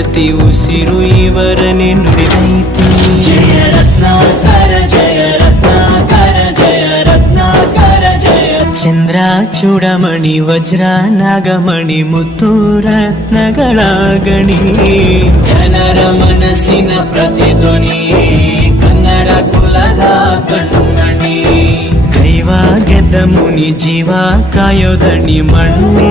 ಋಣವೈತೆ ಪ್ರತಿ ಉಸಿರು ಇವರನೆ ನುಡಿದೈತೆ ಜಯ ರತ್ನಾಕರ ಜಯ ರತ್ನಾಕರ ಜಯ ರತ್ನಾಕರ ಜಯ ಚಂದ್ರ ಚೂಡಮಣಿ ವಜ್ರ ನಾಗಮಣಿ ಮುತ್ತು ರತ್ನಗಳ ಗಣಿ ಜನರ ಮನಸ್ಸಿನ ಪ್ರತಿಧ್ವನಿ ಕನ್ನಡ ಕುಲದ ಕಣ್ಮಣಿ ಕೈವ ಗೆದ್ದ ಮುನಿ ಜೀವ ಕಾಯೋದಣಿ ಮಣ್ಣೆ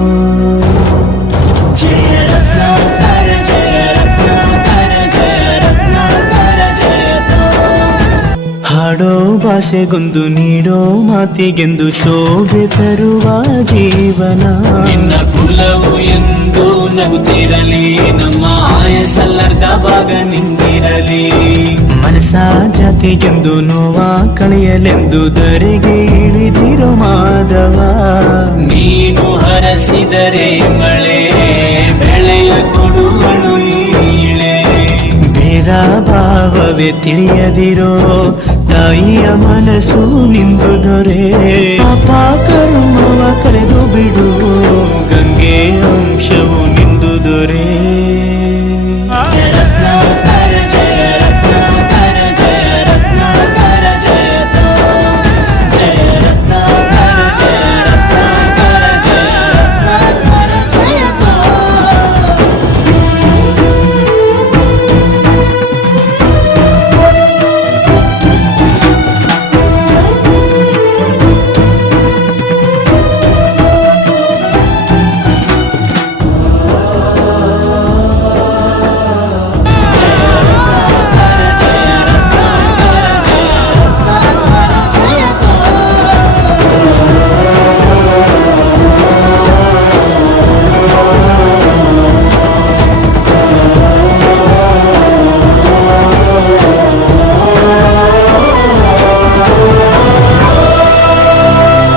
ಭಾಷೆಗೊಂದು ನೀಡೋ ಮಾತಿಗೆಂದು ಶೋಭೆ ತರುವ ಜೀವನ. ನಿನ್ನ ಕುಲವು ಎಂದು ನಗುತ್ತಿರಲಿ ನಮ್ಮ ಆಯಸ್ಸಲ್ಲರ್ಧ ಭಾಗ ನಿಂತಿರಲಿ. ಮನಸ ಜಾತಿಗೆಂದು ನೋವ ಕಳೆಯಲೆಂದು ದರೆಗೆ ಇಳಿದಿರೋ ಮಾಧವ. ನೀನು ಹರಸಿದರೆ ಭಾವವೇ ತಿಳಿಯದಿರೋ ತಾಯಿಯ ಮನಸ್ಸು ನಿಂದು ದೊರೆ. ಪಾಪ ಕರ್ಮವ ಕರೆದು ಬಿಡು.